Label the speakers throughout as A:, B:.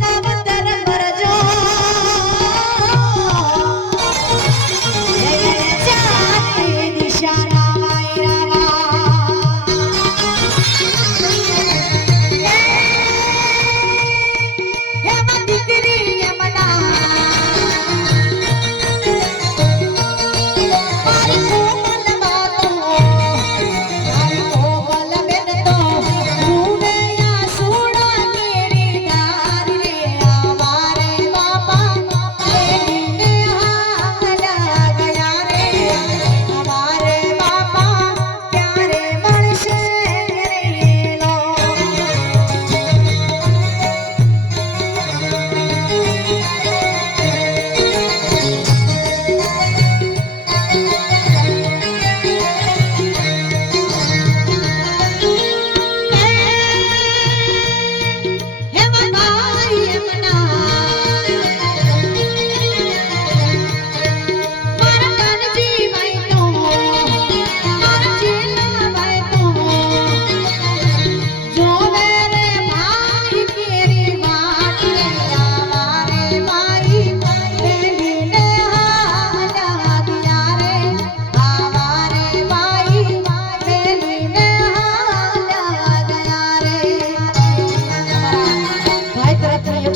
A: la la la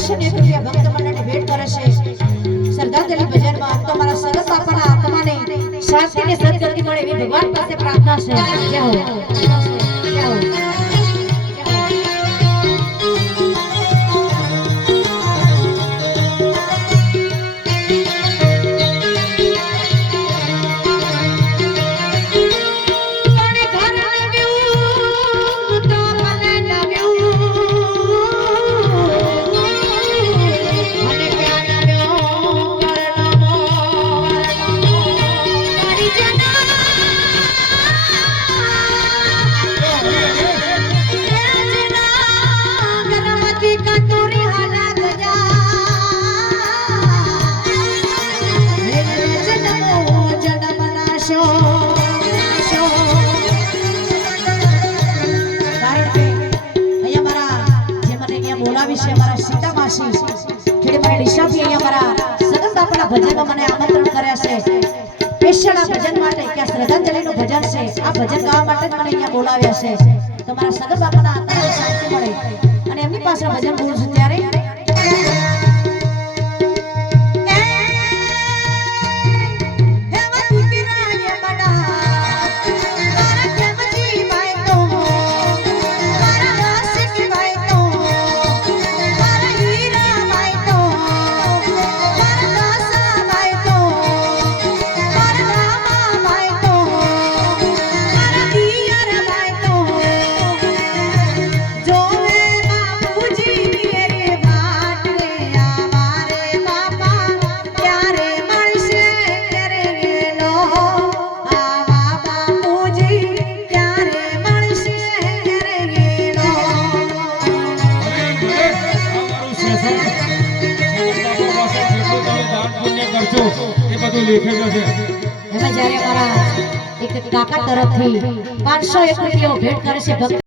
A: એકસો એક ભક્ત મંડળને ભેટ કરે છે. શ્રદ્ધાંજલિ ભજનમાં તમારા મારા સરસ આપણા આત્માને શાંતિ ને સદગતિ મળે એવી ભગવાન પાસે પ્રાર્થના છે. જય હો. જય હો. અહીંયા છે અમારા સીતા માસી જેને મને ડીસાથી અહીંયા મારા સગન બાપાના ભજનમાં મને આમંત્રણ કર્યા છે. સ્પેશિયલ આ ભજન માટે કે આ શ્રદ્ધાંજલિનું ભજન છે. આ ભજન ગાવા માટે મને અહીંયા બોલાવ્યા છે. તમારા મારા સગન બાપાના આત્માને શાંતિ મળે. અને એમની પાસે ભજન બોલું ત્યારે જ્યારે મારા એક કાકા તરફથી પાંચસો એક રૂપિયા ભેટ કરે છે